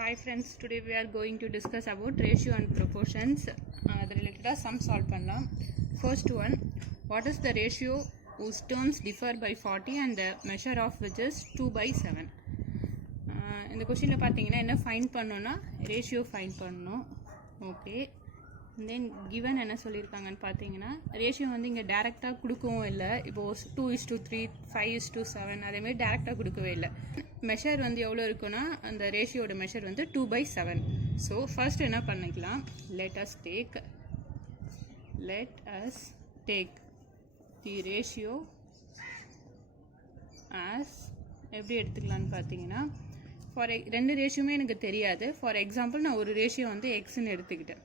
Hi friends, today we are going to discuss about ratio and proportions. The related sum solve பண்ணலாம். First one, what is the ratio whose terms differ by 40 and the measure of which is 2/7? இந்த கொஸ்டின்ல பார்த்தீங்கன்னா என்ன find பண்ணணும்னா ratio find பண்ணணும். Okay, தென் given என்ன சொல்லியிருக்காங்கன்னு பார்த்தீங்கன்னா ரேஷியோ வந்து இங்கே டேரெக்டாக கொடுக்கவும் இல்லை. இப்போது 2:3 5:7 அதேமாதிரி டேரெக்டாக கொடுக்கவே இல்லை. மெஷர் வந்து எவ்வளோ இருக்குன்னா அந்த ரேஷியோட மெஷர் வந்து 2/7. ஸோ ஃபர்ஸ்ட் என்ன பண்ணிக்கலாம், let us take தி ரேஷியோ as எப்படி எடுத்துக்கலான்னு பார்த்தீங்கன்னா ரெண்டு ரேஷியோமே எனக்கு தெரியாது. ஃபார் எக்ஸாம்பிள் நான் ஒரு ரேஷியோ வந்து எக்ஸ்ன்னு எடுத்துக்கிட்டேன்.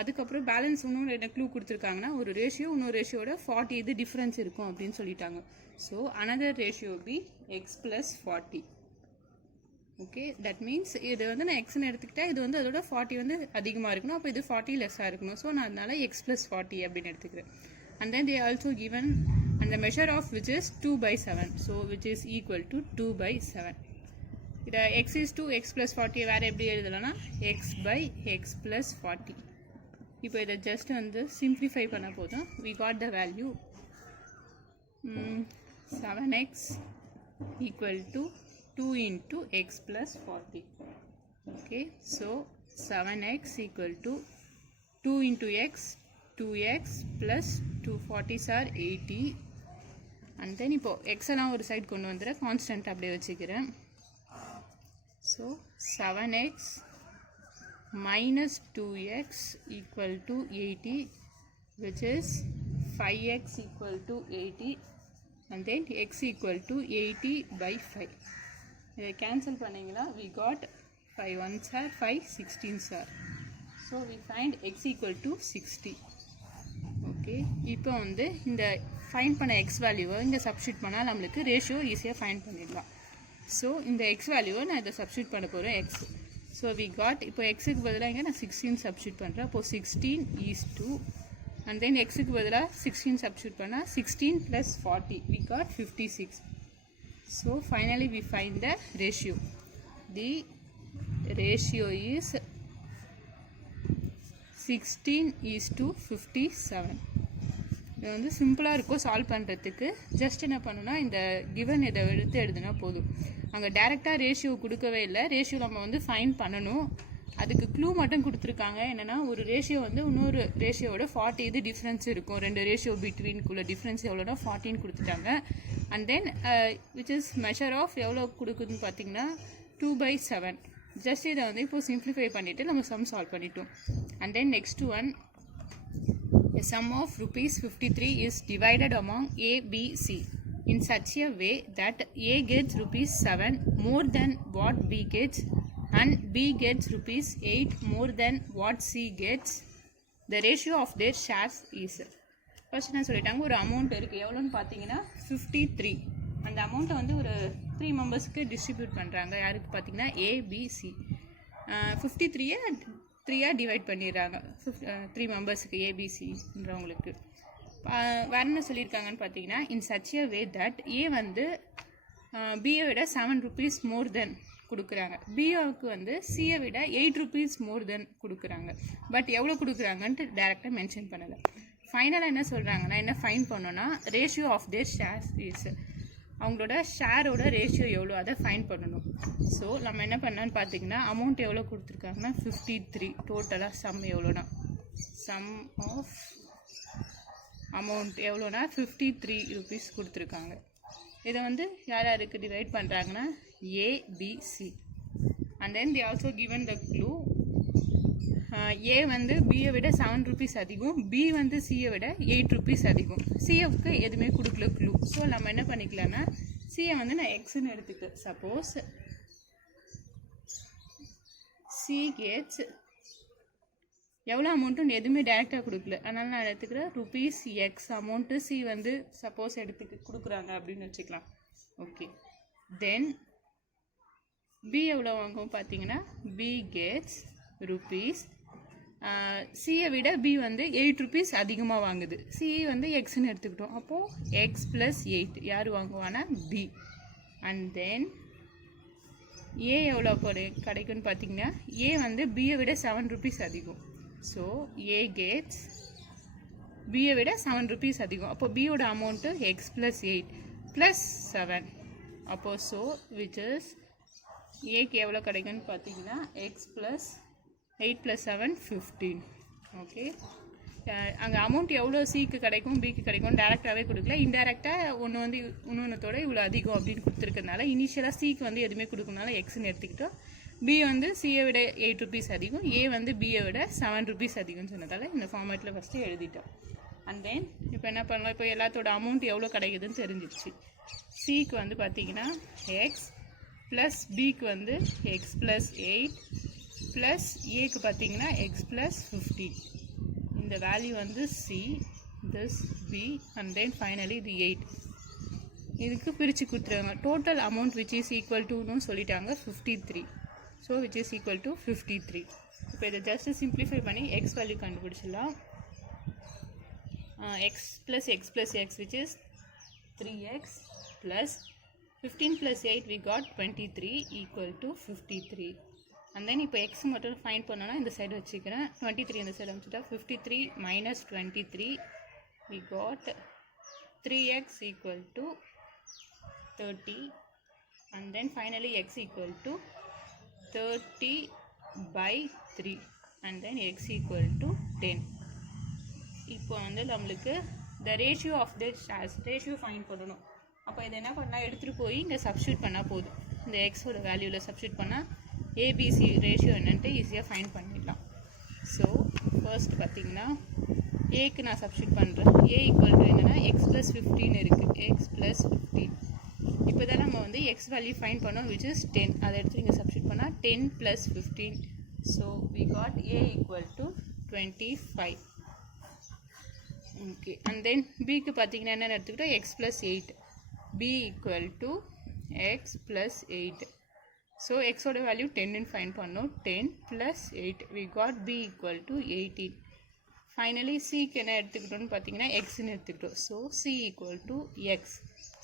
அதுக்கப்புறம் பேலன்ஸ் இன்னொன்று என்ன க்ளூ கொடுத்துருக்காங்கன்னா ஒரு ரேஷியோ இன்னொரு ரேஷியோட 40 இது டிஃப்ரென்ஸ் இருக்கும் அப்படின்னு சொல்லிட்டாங்க. So another ratio p x plus 40. Okay, that means இது வந்து நான் எக்ஸ்ன்னு எடுத்துக்கிட்டேன், இது வந்து அதோட 40 வந்து அதிகமாக இருக்கணும், அப்போ இது 40 லெஸ்ஸாக இருக்கணும். ஸோ நான் அதனால எக்ஸ் ப்ளஸ் 40 அப்படின்னு எடுத்துக்கிறேன். And then they also given and the measure of which is 2/7. So which is equal to 2/7. இதை x is to x plus 40 வேறு எப்படி எழுதலாம்னா x/x ப்ளஸ் 40. இப்போ இதை ஜஸ்ட் வந்து சிம்ப்ளிஃபை பண்ண போதும். We got the value 7x equal to 2 into x plus 40. Okay, so 7x equal to 2 into x, 2x plus 2 40s are 80. And then இப்போ x எல்லாம் ஒரு சைடு கொண்டு வந்துடுறேன், கான்ஸ்டன்ட் அப்படியே வச்சுக்கிறேன். So 7x minus 2x equal to 80, which is 5x equal to 80, and then x equal to 80/5. இதை cancel பண்ணிங்கன்னா we got 5 1s are 5 16s are. So we find x equal to 60. Okay, இப்போ வந்து இந்த find பண்ண X வேல்யூவை இங்கே substitute பண்ணால் நம்மளுக்கு ரேஷியோ ஈஸியாக ஃபைண்ட் பண்ணிடலாம். ஸோ இந்த எக்ஸ் வேல்யூவை நான் இதை சப்ஸ்டியூட் பண்ண போகிறேன் எக்ஸ். ஸோ வி காட் இப்போ எக்ஸுக்கு பதிலாக இங்கே நான் 16 சப்ஸ்டியூட் பண்ணுறேன். அப்போது 16 is 2. அண்ட் தென் எக்ஸுக்கு பதிலாக 16 சப்ஸ்டியூட் பண்ணால் 16 plus 40 we got 56. So finally we find the ratio. The ratio is 16:57. இது வந்து சிம்பிளாக இருக்கும் சால்வ் பண்ணுறதுக்கு. ஜஸ்ட் என்ன பண்ணுன்னா இந்த கிவன் இதை எடுத்து எழுதுனா போதும். அங்கே டேரெக்டாக ரேஷியோ கொடுக்கவே இல்லை, ரேஷியோ நம்ம வந்து ஃபைண்ட் பண்ணணும். அதுக்கு க்ளூ மட்டும் கொடுத்துருக்காங்க. என்னென்னா ஒரு ரேஷியோ வந்து இன்னொரு ரேஷியோட 40 இது டிஃப்ரென்ஸ் இருக்கும். ரெண்டு ரேஷியோ பிட்வீன்குள்ள டிஃப்ரென்ஸ் எவ்வளோனா 14 கொடுத்துட்டாங்க. And then which is measure of எவ்வளோ கொடுக்குதுன்னு பார்த்தீங்கன்னா 2/7. ஜஸ்ட் இதை வந்து இப்போது சிம்ப்ளிஃபை பண்ணிவிட்டு நம்ம சம் சால்வ் பண்ணிட்டோம். And then next one, a sum of ₹53 is divided among A, B, C in such a way that A gets ₹7 more than what B gets and B gets ₹8 more than what C gets. The ratio of their shares is. First என்ன சொல்லிட்டாங்க, ஒரு amount இருக்குது, எவ்வளோன்னு பார்த்தீங்கன்னா 53. அந்த அமௌண்ட்டை வந்து ஒரு 3 மெம்பர்ஸ்க்கு டிஸ்ட்ரிபியூட் பண்ணுறாங்க. யாருக்கு பார்த்தீங்கன்னா ABC. 53-ஐ 3-ஆக டிவைட் பண்ணிடுறாங்க 3 மெம்பர்ஸுக்கு ஏபிசின்றவங்களுக்கு. வேறு என்ன சொல்லியிருக்காங்கன்னு பார்த்தீங்கன்னா in such a way that ஏ வந்து பியை விட ₹7 மோர் தென் கொடுக்குறாங்க, பிஓவுக்கு வந்து சியை விட ₹8 மோர் தென் கொடுக்குறாங்க. பட் எவ்வளோ கொடுக்குறாங்கன்ட்டு டேரெக்டாக மென்ஷன் பண்ணலை. ஃபைனலாக என்ன சொல்கிறாங்கன்னா என்ன ஃபைன் பண்ணோன்னா ratio of their shares is, அவங்களோட ஷேரோட ரேஷியோ எவ்வளோ அதை ஃபைன் பண்ணணும். ஸோ நம்ம என்ன பண்ணான்னு பார்த்தீங்கன்னா அமௌண்ட் எவ்வளோ கொடுத்துருக்காங்கன்னா 53. டோட்டலாக சம் எவ்வளோனா சம் ஆஃப் அமௌண்ட் எவ்வளோனா ₹53 கொடுத்துருக்காங்க. இதை வந்து யார் யாருக்கு டிவைட் பண்ணுறாங்கன்னா ABC. And then the also given the clue, A வந்து பியை விட ₹7 அதிகம், பி வந்து சியை விட ₹8 அதிகம். சிஎஃப்க்கு எதுவுமே கொடுக்கல க்ளூ. ஸோ நம்ம என்ன பண்ணிக்கலாம்னா சியை வந்து நான் எக்ஸ்ன்னு எடுத்துக்கிறேன். சப்போஸ் சி கேட்ஸ் எவ்வளோ அமௌண்ட்டுன்னு எதுவுமே டேரெக்டாக கொடுக்கல, அதனால் நான் எடுத்துக்கிறேன் ₹X அமௌண்ட்டு சி வந்து சப்போஸ் கொடுக்குறாங்க அப்படின்னு வச்சுக்கலாம். ஓகே, தென் பி எவ்வளோ வாங்கும் பார்த்தீங்கன்னா பி கேட்ஸ் ₹. சியை விட பி வந்து ₹8 அதிகமாக வாங்குது. சி வந்து எக்ஸ்ன்னு எடுத்துக்கிட்டோம். அப்போது x + 8 யார் வாங்குவானா பி. அண்ட் தென் ஏ எவ்வளோ கிடைக்குன்னு பார்த்தீங்கன்னா ஏ வந்து பியை விட 7 rupees அதிகம். ஸோ ஏ கேட்ஸ் பியை விட 7 rupees அதிகம். அப்போ பியோட அமௌண்ட்டு எக்ஸ் ப்ளஸ் 8 ப்ளஸ் 7. அப்போது ஸோ விச் இஸ் ஏக்கு எவ்வளோ கிடைக்குன்னு பார்த்தீங்கன்னா எக்ஸ் ப்ளஸ் 8 + 7 15. ஓகே, அங்கே அமௌண்ட் எவ்வளோ சிக்கு கிடைக்கும் பிக்கு கிடைக்கும் டேரெக்டாகவே கொடுக்கல, இன்டெரக்டாக ஒன்று வந்து இன்னொன்றத்தோட இவ்வளோ அதிகம் அப்படின்னு கொடுத்துருக்கனால இனிஷியலாக சிக்கு வந்து எதுவுமே கொடுக்கறனால எக்ஸ்ன்னு எடுத்துக்கிட்டோம். பி வந்து சியை விட 8 rupees அதிகம், ஏ வந்து பியை விட 7 rupees அதிகம்னு சொன்னதால் இந்த ஃபார்மேட்டில் ஃபஸ்ட்டு எழுதிட்டோம். அண்ட் தென் இப்போ என்ன பண்ணலாம், இப்போ எல்லாத்தோட அமௌண்ட் எவ்வளோ கிடைக்குதுன்னு தெரிஞ்சிடுச்சு. சிக்கு வந்து பார்த்தீங்கன்னா எக்ஸ் ப்ளஸ் பிக்கு வந்து எக்ஸ் ப்ளஸ் 8 ப்ளஸ் ஏக்கு பார்த்தீங்கன்னா எக்ஸ் ப்ளஸ் 15. இந்த வேல்யூ வந்து C, this B, and then finally இது 8. இதுக்கு பிரித்து கொடுத்துருவாங்க. Total amount which is equal டுன்னு சொல்லிட்டாங்க 53. So which is equal to 53. இப்போ இதை ஜஸ்ட் சிம்பிளிஃபை பண்ணி எக்ஸ் வேல்யூ கண்டுபிடிச்சிடலாம். X plus x plus x which is 3x plus 15 + 8 we got 23 equal to 53. And then இப்போ x மட்டும் ஃபைண்ட் பண்ணோன்னா இந்த சைடு வச்சுக்கிறேன். 23 இந்த சைடு வச்சுட்டா 53 minus 23 we got 3x equal to 30. And then finally x equal to 30/3 and then x equal to 10. இப்போ வந்து நம்மளுக்கு the ratio of the shares ratio find பண்ணணும். அப்போ இதை என்ன பண்ணால் எடுத்துகிட்டு போய் இங்கே சப்ஸ்டியூட் பண்ணால் போதும். இந்த எக்ஸோட வேல்யூவில் சப்ஸ்டியூட் பண்ணால் ஏபிசி ரேஷியோ என்னன்ட்டு ஈஸியாக ஃபைண்ட் பண்ணிடலாம். ஸோ ஃபர்ஸ்ட் பார்த்தீங்கன்னா ஏக்கு நான் சப்ஸ்டியூட் பண்ணுறேன். ஏ ஈக்குவல் டு என்னென்னா எக்ஸ் ப்ளஸ் 15 இருக்குது, எக்ஸ் ப்ளஸ் 15. இப்போ தான் நம்ம வந்து எக்ஸ் வேல்யூ ஃபைண்ட் பண்ணோம் விச் இஸ் 10. அதை எடுத்து இங்கே சப்ஸ்டியூட் பண்ணால் 10 + 15. So we got A equal to 25. Okay, and then பிக்கு பார்த்தீங்கன்னா என்னென்னு எடுத்துக்கிட்டோம் x plus 8. b equal to x plus 8. So x oda value 10 in find பண்ணோம். 10 plus 8 we got b equal to 18. Finally c க்கு என்ன எடுத்துக்கிட்டோம்னு பார்த்தீங்கன்னா x ன்னு எடுத்துக்கிட்டோம். So c equal to x.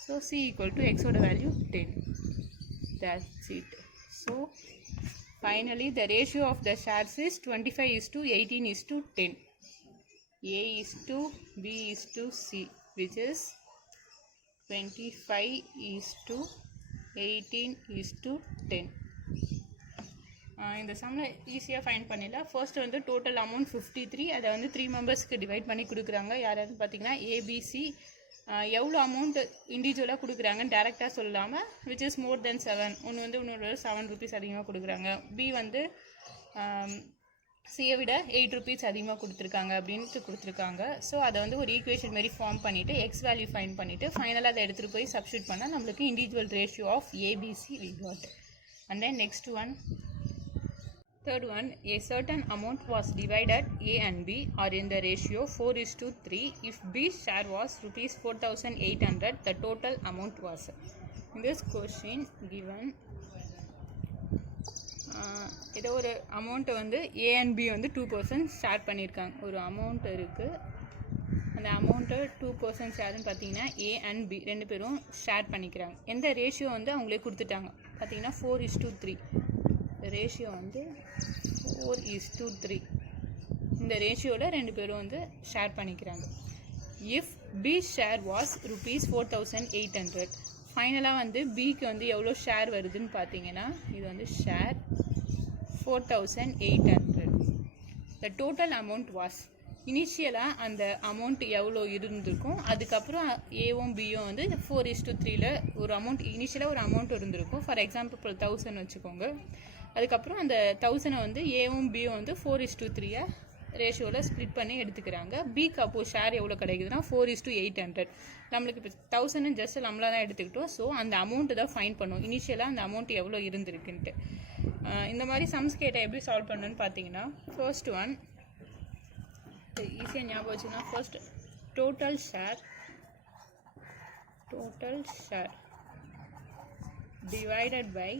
So c equal to x oda value 10. That's it. So finally the ratio of the shares is 25:18:10. a is to b is to c which is 25:18:10. இந்த சம்மில் ஈஸியாக find பண்ணிடலாம். First வந்து total amount 53, அதை வந்து 3 மெம்பர்ஸ்க்கு divide பண்ணி கொடுக்குறாங்க. யாராவது பார்த்தீங்கன்னா ஏபிசி எவ்வளோ அமௌண்ட் இண்டிவிஜுவலாக கொடுக்குறாங்கன்னு டேரெக்டாக சொல்லாமல் விச் இஸ் மோர் தென் 7, ஒன்று வந்து இன்னொரு 7 rupees அதிகமாக கொடுக்குறாங்க. பி வந்து சியை விட 8 rupees அதிகமாக கொடுத்துருக்காங்க அப்படின்ட்டு கொடுத்துருக்காங்க. ஸோ அதை வந்து ஒரு ஈக்குவேஷன் மாதிரி ஃபார்ம் பண்ணிவிட்டு எக்ஸ் வேல்யூ ஃபைண்ட் பண்ணிவிட்டு ஃபைனலாக அதை எடுத்துகிட்டு போய் சப்ஸ்டியூட் பண்ணால் நம்மளுக்கு individual ratio of ABC we got. And then next one, third one, a certain amount was divided A and B are in the ratio 4:3. If B's share was rupees 4,800, the total amount was. In this question given ஏதோ ஒரு அமௌண்ட்டை வந்து A and B வந்து 2% share பண்ணியிருக்காங்க. ஒரு amount இருக்குது, அந்த அமௌண்ட்டை 2% ஷேர்னு பார்த்தீங்கன்னா ஏ அண்ட் பி 2 பேரும் ஷேர் பண்ணிக்கிறாங்க. எந்த ரேஷியோ வந்து அவங்களே கொடுத்துட்டாங்க பார்த்தீங்கன்னா 4:3. ரேஷியோ வந்து 4:3. இந்த ரேஷியோவில் 2 பேரும் வந்து ஷேர் பண்ணிக்கிறாங்க. If B share was rupees 4,800, ஃபைனலாக வந்து பிக்கு வந்து எவ்வளோ ஷேர் வருதுன்னு பார்த்தீங்கன்னா இது வந்து share 4,800. The total amount was, இனிஷியலாக அந்த அமௌண்ட் எவ்வளோ இருந்திருக்கும், அதுக்கப்புறம் ஏவும் பியும் வந்து 4:3ல் ஒரு அமௌண்ட் இனிஷியலாக ஒரு அமௌண்ட் இருந்திருக்கும். ஃபார் எக்ஸாம்பிள் 1000 வச்சுக்கோங்க. அதுக்கப்புறம் அந்த 1000 வந்து ஏவும் பியும் வந்து 4:3 ரேஷியோவில் ஸ்ப்ளிட் பண்ணி எடுத்துக்கிறாங்க. பிக்கு அப்போது ஷேர் எவ்வளோ கிடைக்குதுன்னா 4:800. நம்மளுக்கு இப்போ 1000 ஜஸ்ட் நம்மளாக தான் எடுத்துக்கிட்டோம். ஸோ அந்த அமௌண்ட்டு தான் ஃபைன் பண்ணுவோம், இனிஷியலாக அந்த அமௌண்ட் எவ்வளோ இருந்திருக்குன்ட்டு. இந்த மாதிரி சம்ஸ் கேட்டால் எப்படி சால்வ் பண்ணணுன்னு பார்த்தீங்கன்னா ஃபர்ஸ்ட் ஒன் ஈஸியாக ஞாபகம் வச்சுன்னா first total share divided by,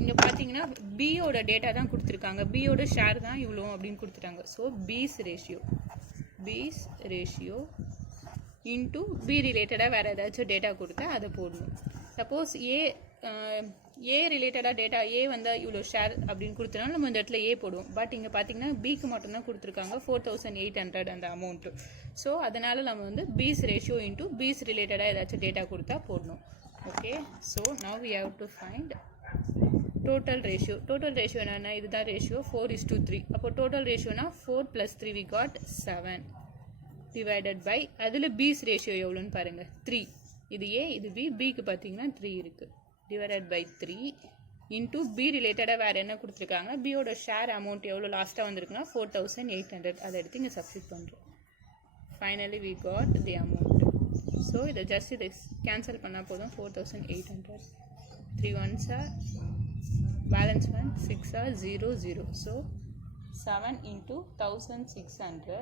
இங்கே பார்த்தீங்கன்னா பியோட டேட்டா தான் கொடுத்துருக்காங்க, பியோட ஷேர் தான் இவ்வளோ அப்படின்னு கொடுத்துட்டாங்க. So B's ratio into B ரிலேட்டடாக வேறு ஏதாச்சும் டேட்டா கொடுத்தா அதை போடணும். சப்போஸ் ஏ ரிலேட்டடாக டேட்டா ஏ வந்தால் இவ்வளோ ஷேர் அப்படின்னு கொடுத்தனால நம்ம இந்த இடத்துல ஏ போடுவோம். பட் இங்கே பார்த்தீங்கன்னா பிக்கு மட்டும்தான் கொடுத்துருக்காங்க 4800 அந்த அமௌண்ட்டு. ஸோ அதனால் நம்ம வந்து பீஸ் ரேஷியோ இன்ட்டு பீஸ் ரிலேட்டடாக ஏதாச்சும் டேட்டா கொடுத்தா போடணும். Okay, so now we have to find total ratio. Total ratio என்னென்னா இதுதான் ரேஷியோ 4:3. அப்போ டோட்டல் ரேஷியோனா 4 + 3 we got 7 டிவைடட் பை அதில் பீஸ் ரேஷியோ எவ்வளோன்னு பாருங்கள் 3. இது ஏ இது பி, பிக்கு பார்த்தீங்கன்னா 3 இருக்குது. டிவைடட் பை 3 இன்ட்டு பி ரிலேட்டடாக வேறு என்ன கொடுத்துருக்காங்க, பியோட ஷேர் அமௌண்ட் எவ்வளோ லாஸ்ட்டாக வந்திருக்குன்னா 4800. அதை எடுத்து இங்கே சப்ஸ்டிட் பண்ணுறோம். Finally we got the amount. So இதை ஜஸ்ட் இதை கேன்சல் பண்ணால் போதும். 4800 3 1s are balance 1 6 are 0 0. So 7 into 1600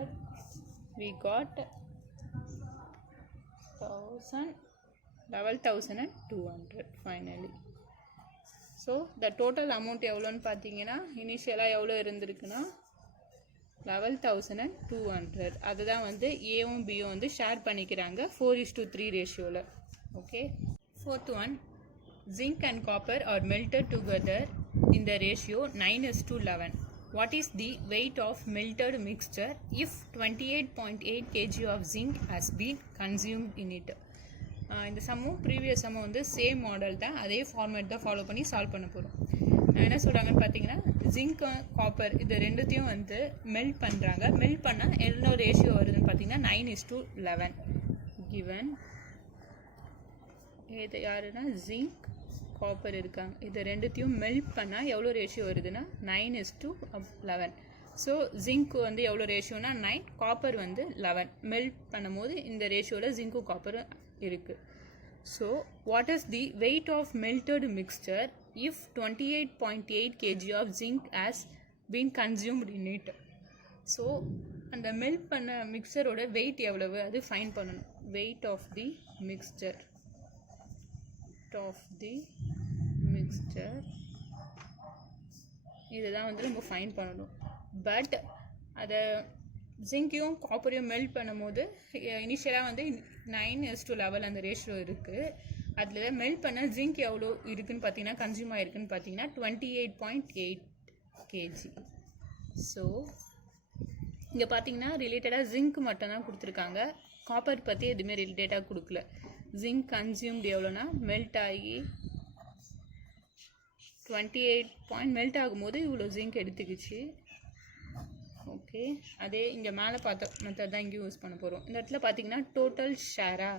we got 11,200 finally. So the total amount எவ்வளோன்னு பார்த்தீங்கன்னா இனிஷியலாக எவ்வளோ இருந்திருக்குன்னா 11,200. அதுதான் வந்து ஏவும் பியும் வந்து ஷேர் பண்ணிக்கிறாங்க 4:3 ரேஷியோவில். Okay, 4th one, zinc and copper are melted together in the ratio 9:11. What is the weight of melted mixture if 28.8 kg of zinc has been consumed in it? இந்த சம்மும் ப்ரீவியஸ் சம்மும் வந்து சேம் மாடல் தான், அதே format தான் follow பண்ணி solve பண்ண போகிறோம். என்ன சொல்கிறாங்கன்னு பார்த்தீங்கன்னா ஜிங்க் காப்பர் இது ரெண்டுத்தையும் வந்து மெல்ட் பண்ணுறாங்க. மெல்ட் பண்ணால் எவ்வளோ ரேஷியோ வருதுன்னு பார்த்தீங்கன்னா 9:11. கிவன் இது யாருன்னா ஜிங்க் காப்பர் இருக்காங்க. இது ரெண்டுத்தையும் மெல்ட் பண்ணால் எவ்வளோ ரேஷியோ வருதுன்னா 9:11. ஸோ ஜிங்க் வந்து எவ்வளோ ரேஷியோனா 9, காப்பர் வந்து 11. மெல்ட் பண்ணும்போது இந்த ரேஷியோவில் ஜிங்க்கும் காப்பரும் இருக்குது. So what is the weight of melted mixture if 28.8 kg of zinc has been consumed in it? So அந்த மெல்ட் பண்ண மிக்சரோட வெயிட் எவ்வளவு அது ஃபைன் பண்ணணும். வெயிட் ஆஃப் தி மிக்சர் இதுதான் வந்து நம்ம ஃபைன் பண்ணணும். பட் அதை ஜிங்கையும் காப்பரையும் மெல்ட் பண்ணும்போது இனிஷியலாக வந்து 9:11 அந்த ரேஷியோ இருக்குது. அதில் மெல்ட் பண்ண ஜிங்க் எவ்வளோ இருக்குதுன்னு பார்த்தீங்கன்னா கன்சியூம் ஆகிருக்குன்னு பார்த்தீங்கன்னா 28.8 kg. ஸோ இங்கே பார்த்தீங்கன்னா ரிலேட்டடாக ஜிங்க் மட்டும்தான் கொடுத்துருக்காங்க, காப்பர் பற்றி எதுவுமே ரிலேட்டடாக கொடுக்கல. ஜிங்க் கன்சியூம்டு எவ்வளோனா மெல்ட் ஆகி 28 மெல்ட் ஆகும்போது இவ்வளோ ஜிங்க் எடுத்துக்கிச்சு. ஓகே, அதே இங்கே மேலே பார்த்த மெத்தட் தான் இங்கேயும் யூஸ் பண்ண போகிறோம். இந்த இடத்துல பார்த்தீங்கன்னா டோட்டல் ஷேரா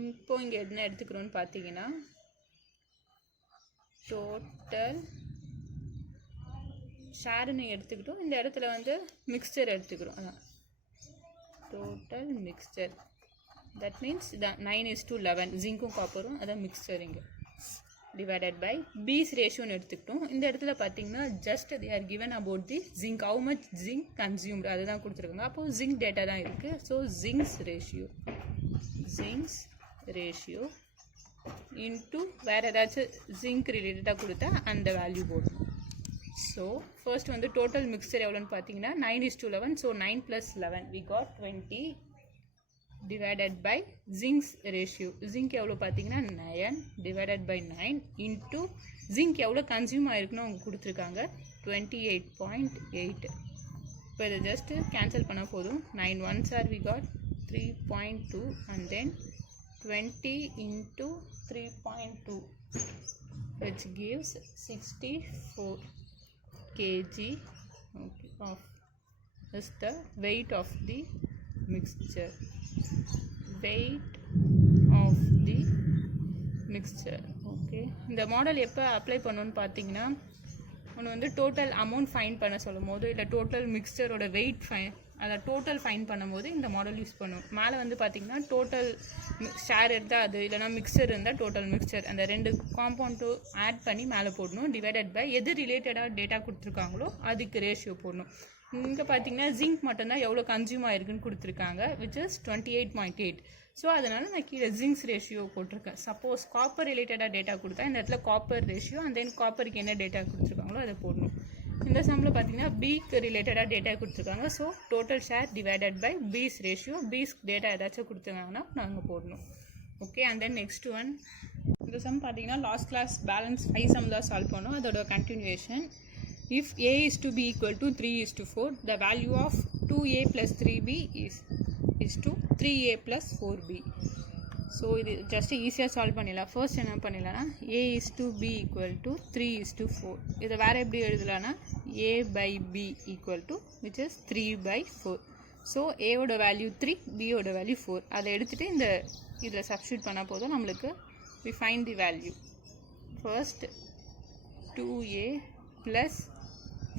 இப்போ இங்கே என்ன எடுத்துக்கிறோன்னு பார்த்தீங்கன்னா டோட்டல் ஷேருன்னு எடுத்துக்கிட்டோம். இந்த இடத்துல வந்து மிக்சர் எடுத்துக்கிறோம். அதான் டோட்டல் மிக்சர். தட் மீன்ஸ் இதான் 9:11 ஜிங்க்கும் காப்பரும் அதான் மிக்சர் இங்கே டிவைடட் பை பீஸ் ரேஷியோன்னு எடுத்துக்கிட்டோம். இந்த இடத்துல பார்த்தீங்கன்னா just they are given about the zinc, how much zinc consumed அதுதான் கொடுத்துருக்காங்க. அப்போது ஜிங்க் டேட்டா தான் இருக்குது. ஸோ ஜிங்க்ஸ் ரேஷியோ இன்ட்டு வேறு ஏதாச்சும் ஜிங்க் ரிலேட்டடாக கொடுத்தா அந்த வேல்யூ போடும். ஸோ ஃபர்ஸ்ட் வந்து டோட்டல் மிக்சர் எவ்வளோன்னு பார்த்தீங்கன்னா 9:11. So 9 + 11 we got 20 divided by zinc's ratio. zinc எவ்வளோ பார்த்தீங்கன்னா 9 divided by 9 into zinc எவ்வளோ கன்சியூம் ஆகிருக்குன்னு அவங்க கொடுத்துருக்காங்க 28.8. இப்போ இதை ஜஸ்ட்டு கேன்சல் பண்ணால் போதும். 9 1s are we got 3.2 and then 20 into 3.2 which gives 64 kg. Okay, of is the weight of the mixture. Okay, இந்த மாடல் எப்போ அப்ளை பண்ணணும்னு பார்த்தீங்கன்னா ஒன்று வந்து டோட்டல் அமௌண்ட் ஃபைன் பண்ண சொல்லும் போது இல்லை டோட்டல் மிக்சரோட வெயிட் அதை டோட்டல் ஃபைன் பண்ணும்போது இந்த மாடல் யூஸ் பண்ணுவோம். மேலே வந்து பார்த்தீங்கன்னா டோட்டல் ஷேர் இருந்தால் அது இல்லைனா மிக்சர் இருந்தால் டோட்டல் மிக்சர் அந்த ரெண்டு காம்பவுண்டும் ஆட் பண்ணி மேலே போடணும். டிவைடட் பை எது ரிலேட்டடாக டேட்டா கொடுத்துருக்காங்களோ அதுக்கு ரேஷியோ போடணும். இங்கே பார்த்தீங்கன்னா ஜிங்க் மட்டும்தான் எவ்வளோ கன்சியூம் ஆயிருக்குன்னு கொடுத்துருக்காங்க விச் இஸ் 28.8. ஸோ அதனால் நான் கீழே ஜிங்க்ஸ் ரேஷியோ போட்டிருக்கேன். சப்போஸ் காப்பர் ரிலேட்டடாக டேட்டா கொடுத்தா இந்த இடத்துல காப்பர் ரேஷியோ அண்ட் தென் காப்பருக்கு என்ன டேட்டா கொடுத்துருக்காங்களோ அதை போடணும். இந்த சம்மில் பார்த்தீங்கன்னா பிக்கு ரிலேட்டடாக டேட்டா கொடுத்துருக்காங்க. So total share divided by B's ratio. B's data ஏதாச்சும் கொடுத்துருக்காங்கன்னா நாங்கள் போடணும். Okay, and then next one இந்த சம் பார்த்தீங்கன்னா லாஸ்ட் கிளாஸ் பேலன்ஸ் 5 சம் தான் சால்வ் பண்ணோம். அதோட continuation. If a is to b equal to 3 is to 4, the value of 2a plus 3b is to 3a plus 4b. So இது just ஈஸியாக solve பண்ணிடலாம். First என்ன பண்ணிடலாம்னா a is to b equal to 3 is to 4. இதை வேறு எப்படி எழுதலாம்னா a by b equal to which is 3 by 4. So ஏவோட value 3, பியோட value 4. அதை எடுத்துகிட்டு இந்த இதில் சப்ஸ்டியூட் பண்ணால் போதும் நம்மளுக்கு we find the value. First 2a plus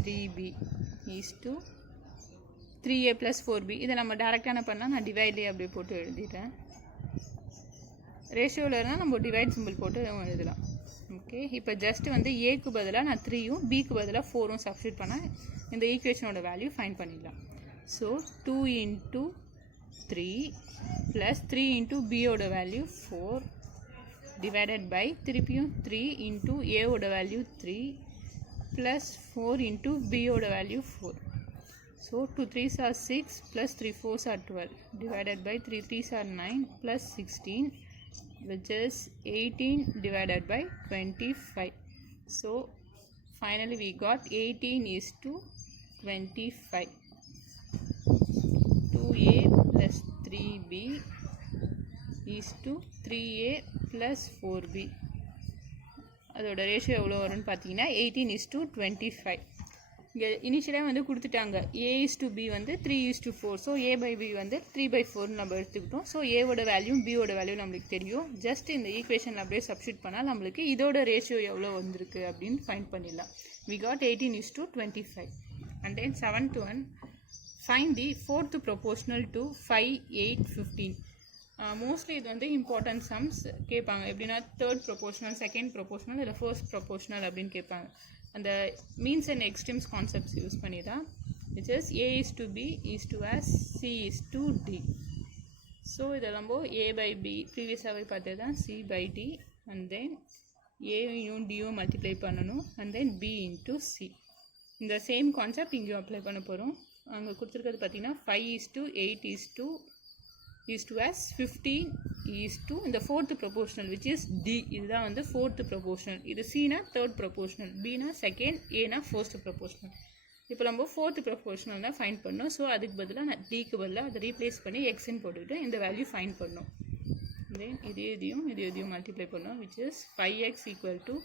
3b is to 3a plus 4b. இதை நம்ம டேரெக்டாக என்ன பண்ணால் நான் டிவைட்லேயே அப்படியே போட்டு எழுதிட்டேன். ரேஷியோவில் இருந்தால் நம்ம டிவைட் சிம்பிள் போட்டு எழுதலாம். ஓகே, இப்போ ஜஸ்ட் வந்து ஏக்கு பதிலாக நான் 3யும் பிக்கு பதிலாக 4ம் சப்ஸ்டியூட் பண்ணால் இந்த ஈக்குவேஷனோட வேல்யூ ஃபைண்ட் பண்ணிடலாம். ஸோ 2 into 3 plus 3 into பியோட வேல்யூ 4 divided by திருப்பியும் 3 into ஏவோட வேல்யூ 3 plus 4 into பியோட value 4. So 2 3s are 6 plus 3 4s are 12 divided by 3 3s are 9 plus 16 which is 18 divided by 25. So finally we got 18 is to 25. 2a plus 3b is to 3a plus 4b. அதோட ratio எவ்வளோ வரும்னு பார்த்தீங்கன்னா 18 is to 25. இங்கே இனிஷியலாக வந்து கொடுத்துட்டாங்க a is to b வந்து 3 is to 4. So a by b வந்து 3 by 4 நம்ம எடுத்துக்கிட்டோம். ஸோ ஏவோட வேல்யூ பியோட வேல்யூ நம்மளுக்கு தெரியும். ஜஸ்ட் இந்த ஈக்குவேஷன் அப்படியே சப்ஸ்டியூட் பண்ணால் நம்மளுக்கு இதோட ரேஷியோ எவ்வளோ வந்திருக்கு அப்படின்னு ஃபைண்ட் பண்ணிடலாம். we got 18 is to 25. and then 7th one, find the fourth proportional to 5 8 15. Mostly இது வந்து இம்பார்ட்டன்ட் சம்ஸ் கேட்பாங்க. எப்படின்னா தேர்ட் ப்ரொபோஷனல், செகண்ட் ப்ரொபோஷனல், இல்லை ஃபர்ஸ்ட் ப்ரொபோஷனல் அப்படின்னு கேட்பாங்க. அந்த means and extremes concepts use பண்ணி தான் which is a is to b is to as c is to d. So இதை நம்ம a by b ப்ரீவியஸாகவே பார்த்தது தான் c by d and then ஏயும் டியும் மல்டிப்ளை பண்ணணும் and then b into c. இந்த same concept இங்கேயும் அப்ளை பண்ண போகிறோம். அங்கே கொடுத்துருக்கிறது பார்த்தீங்கன்னா 5 is to 8 is to as 15 is to இந்த fourth proportional which is D. இதுதான் வந்து ஃபோர்த் ப்ரொபோஷனல். இது சினா தேர்ட் ப்ரொபோஷனல், பினா செகண்ட், ஏனா ஃபர்ஸ்ட் ப்ரொபோஷனல். இப்போ நம்ம ஃபோர்த் ப்ரொபோஷனல் தான் ஃபைண்ட் பண்ணோம். ஸோ அதுக்கு பதிலாக நான் டிக்கு பதிலாக அதை ரீப்ளேஸ் பண்ணி எக்ஸ்ன்னு போட்டுக்கிட்டு இந்த வேல்யூ ஃபைண்ட் பண்ணோம். தென் இதையும் மல்டிப்ளை பண்ணோம் which is 5x equal to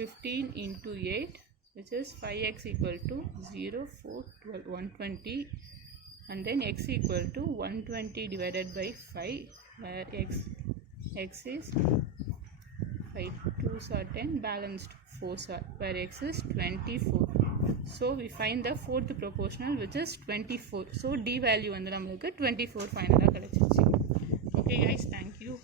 15 into 8 which is 5x equal to 0 4 12 120. And then x equal to 120 divided by 5 where x is 5 2s are 10 balanced 4s are where x is 24. So we find the fourth proportional which is 24. So d value வந்து நமக்கு 24 ஃபைனலாக கிடைச்சிருச்சு. Okay guys, thank you.